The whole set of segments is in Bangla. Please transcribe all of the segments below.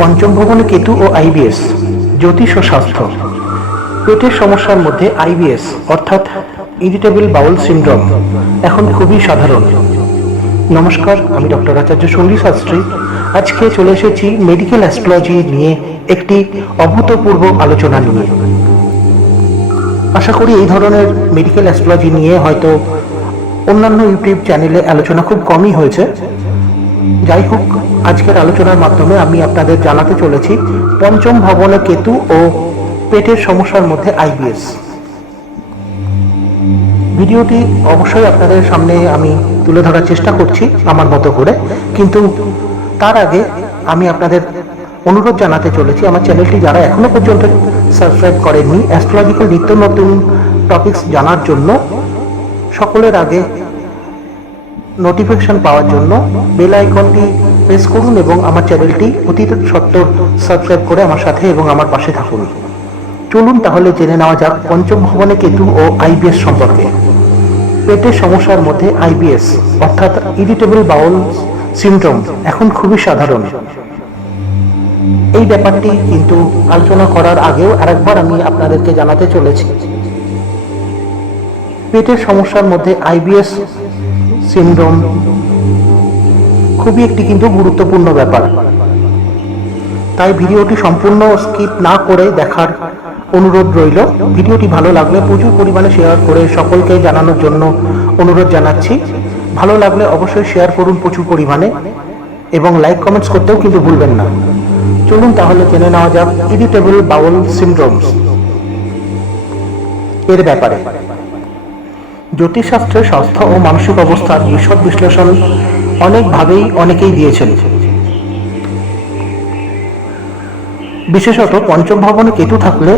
পঞ্চম ভবনে কেতু ও আইবিএস জ্যোতিষ ও স্বাস্থ্য। পেটের সমস্যার মধ্যে আইবিএস অর্থাৎ ইরিটেবল বাউল সিন্ড্রোম, এখন খুবই সাধারণ। নমস্কার, আমি ডক্টর আচার্য সঙ্গী শাস্ত্রী। আজকে চলে এসেছি মেডিকেল অ্যাস্ট্রোলজি নিয়ে একটি অভূতপূর্ব আলোচনা নিয়ে। আশা করি এই ধরনের মেডিকেল অ্যাস্ট্রোলজি নিয়ে হয়তো অন্যান্য ইউটিউব চ্যানেলে আলোচনা খুব কমই হয়েছে। যাই হোক আজকের আলোচনার মাধ্যমে আমি আপনাদের জানাতে চলেছি, পঞ্চম ভবনে কেতু ও পেটের সমস্যার মধ্যে আইবিএস। ভিডিওটি অবশ্যই আপনাদের সামনে আমি তুলে ধরার চেষ্টা করছি, আমার মতো করে। কিন্তু তার আগে আমি আপনাদের অনুরোধ জানাতে চলেছি, আমার চ্যানেলটি যারা এখনও পর্যন্ত সাবস্ক্রাইব করেননি, অ্যাস্ট্রোলজিক্যাল নিত্য নতুন টপিকস জানার জন্য সকলের আগে নোটিফিকেশন পাওয়ার জন্য বেল আইকনটি প্রেস করুন এবং আমার চ্যানেলটি অতি সত্তর সাবস্ক্রাইব করে আমার সাথে এবং আমার পাশে থাকুন। চলুন তাহলে জেনে নেওয়া যাক পঞ্চম ভবনে কেতু ও আইবিএস সম্পর্কে। পেটের সমস্যার মধ্যে আইবিএস অর্থাৎ ইরিটেবল বাউল সিনড্রোম এখন খুবই সাধারণ। এই ব্যাপারটি কিন্তু আলোচনা করার আগেও আরেকবার আমি আপনাদেরকে জানাতে চলেছি। পেটের সমস্যার মধ্যে আইবিএস সিনড্রোম খুবই একটি কিন্তু গুরুত্বপূর্ণ ব্যাপার। তাই ভিডিওটি সম্পূর্ণ স্কিপ না করে দেখার অনুরোধ রইল। ভিডিওটি ভালো লাগলে প্রচুর পরিমাণে শেয়ার করে সকলকে জানানোর জন্য অনুরোধ জানাচ্ছি। ভালো লাগলে অবশ্যই শেয়ার করুন প্রচুর পরিমাণে এবং লাইক কমেন্টস করতেও কিন্তু ভুলবেন না। চলুন তাহলে জেনে নেওয়া যাক ইরিটেবল বাউল সিনড্রোমস এর ব্যাপারে। জ্যোতিষশাস্ত্রে স্বাস্থ্য ও মানসিক অবস্থার বিশদ বিশ্লেষণ অনেকভাবেই অনেকেই দিয়েছেন। বিশেষত পঞ্চম ভবনে কেতু থাকলে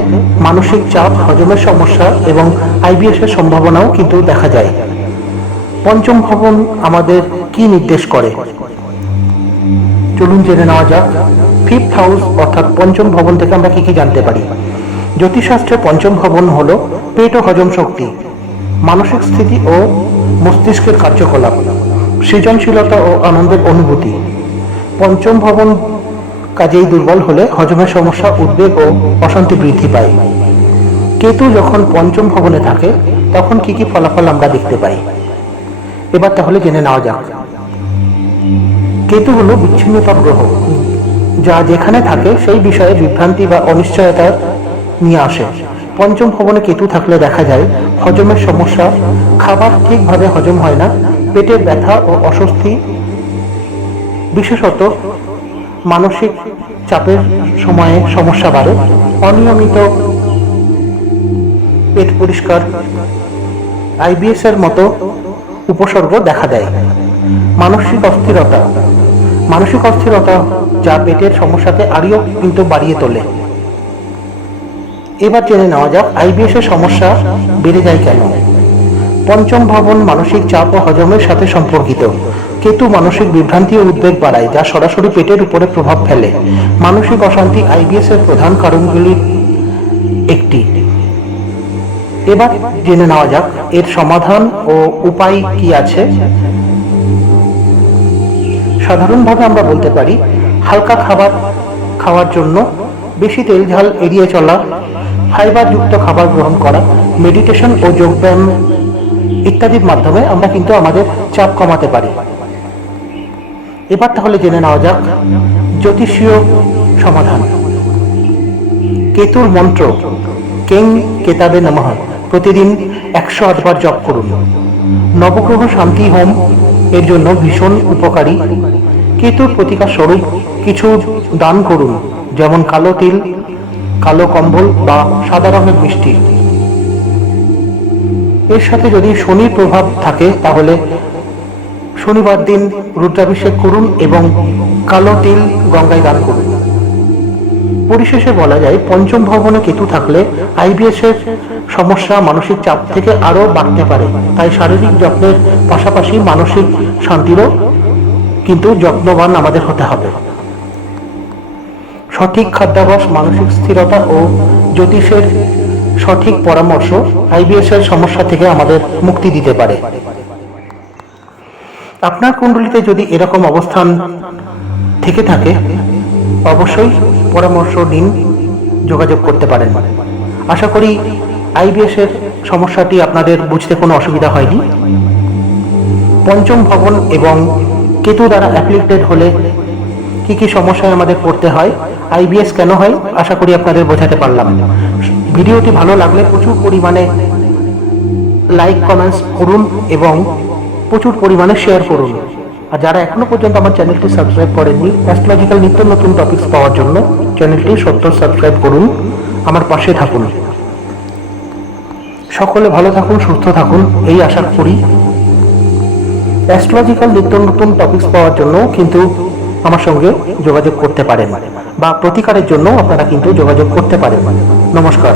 মানসিক চাপ, হজমের সমস্যা এবং আইবিএস এর সম্ভাবনাও কিন্তু দেখা যায়। পঞ্চম ভবন আমাদের কি নির্দেশ করে? চলুন জেনে নেওয়া যাক। ফিফথ হাউস অর্থাৎ পঞ্চম ভবন থেকে আমরা কি কি জানতে পারি? জ্যোতিষশাস্ত্রে পঞ্চম ভবন হলো পেট ও হজম শক্তি। মানসিক স্থিতি ও মস্তিষ্কের কার্যকলাপ, সৃজনশীলতা ও আনন্দের অনুভূতি। পঞ্চম ভবন কাজেই দুর্বল হলে হজমের সমস্যা, উদ্বেগ ও অশান্তি বৃদ্ধি পায়। কেতু যখন পঞ্চম ভবনে থাকে, তখন কি কি ফলাফল আমরা দেখতে পাই? এবার তাহলে জেনে নেওয়া যাক। কেতু হলো বিচ্ছিন্নতার গ্রহ, যা যেখানে থাকে সেই বিষয়ে বিভ্রান্তি বা অনিশ্চয়তা নিয়ে আসে। পঞ্চম ভবনে কেতু থাকলে দেখা যায়, হজমের সমস্যা, খাবার ঠিকভাবে হজম হয় না পেটের ব্যথা ও অস্বস্তি। বিশেষত মানসিক চাপের সময়ে সমস্যা বাড়ে। অনিয়মিত পেট পরিষ্কার, আইবিএস এর মতো উপসর্গ দেখা দেয়। মানসিক অস্থিরতা মানসিক অস্থিরতা যা পেটের সমস্যাকে আরও কিন্তু বাড়িয়ে তোলে। এবার জেনে নেওয়া যাক আইবিএস এর সমস্যা বেড়ে যায় কেন? পঞ্চম ভবন মানসিক চাপ ও হজমের সাথে সম্পর্কিত। কেতু মানসিক বিভ্রান্তি ও উদ্বেগ বাড়ায়, যা সরাসরি পেটের উপরে প্রভাব ফেলে। মানসিক অশান্তি আইবিএস এর প্রধান কারণগুলির একটি। এবার জেনে নেওয়া যাক, এর সমাধান ও উপায় কি আছে? সাধারণভাবে আমরা বলতে পারি, হালকা খাবার খাওয়ার জন্য বেশি তেল ঝাল এড়িয়ে চলা ফাইবারযুক্ত খাবার গ্রহণ করা মেডিটেশন ও যোগব্যায়াম ইত্যাদির মাধ্যমে আমরা কিন্তু আমাদের চাপ কমাতে পারি। এবার তাহলে জেনে নেওয়া যাক জ্যোতিষীয় সমাধান। কেতুর মন্ত্র, কেং কেতাবে নমঃ। প্রতিদিন একশো আটবার জপ করুন। নবগ্রহ শান্তি হোম, এর জন্য ভীষণ উপকারী। কেতুর প্রতিকার স্বরূপ কিছু দান করুন, যেমন কালো তিল কালো কম্বল বা সাদা রঙের মিষ্টি। এর সাথে যদি শনির প্রভাব থাকে, তাহলে শনিবার দিন রুদ্রাভিষেক করুন এবং কালো তিল গঙ্গায় দান করুন। পরিশেষে বলা যায়, পঞ্চম ভবনে কেতু থাকলে আইবিএস এর সমস্যা, মানসিক চাপ থেকে আরও বাড়তে পারে। তাই শারীরিক যত্নের পাশাপাশি মানসিক শান্তিরও কিন্তু যত্নবান আমাদের হতে হবে। সঠিক খাদ্যাভ্যাস, মানসিক স্থিরতা ও জ্যোতিষের সঠিক পরামর্শ আইবিএস এর সমস্যা থেকে আমাদের মুক্তি দিতে পারে। আপনার কুণ্ডলিতে যদি এরকম অবস্থান থেকে থাকে, অবশ্যই পরামর্শ নিন, যোগাযোগ করতে পারেন। আশা করি আইবিএস এর সমস্যাটি আপনাদের বুঝতে কোনো অসুবিধা হয়নি। পঞ্চম ভবন এবং কেতু দ্বারা অ্যাপ্লিকেটেড হলে কি কি সমস্যায় আমাদের পড়তে হয়? আইবিএস কেন হয়? আশা করি আপনাদের বোঝাতে পারলাম। ভিডিওটি ভালো লাগলে প্রচুর পরিমাণে লাইক কমেন্টস করুন এবং প্রচুর পরিমাণে শেয়ার করুন। আর যারা এখনও পর্যন্ত আমার চ্যানেলটি সাবস্ক্রাইব করেননি অ্যাস্ট্রোলজিক্যাল নিত্য নতুন টপিকস পাওয়ার জন্য চ্যানেলটি সত্তর সাবস্ক্রাইব করুন। আমার পাশে থাকুন। সকলে ভালো থাকুন, সুস্থ থাকুন, এই আশা করি। অ্যাস্ট্রোলজিক্যাল নিত্য নতুন টপিকস পাওয়ার জন্য কিন্তু আমার সঙ্গে যোগাযোগ করতে পারেন বা প্রতিকারের জন্য আপনারা কিন্তু যোগাযোগ করতে পারেন। নমস্কার।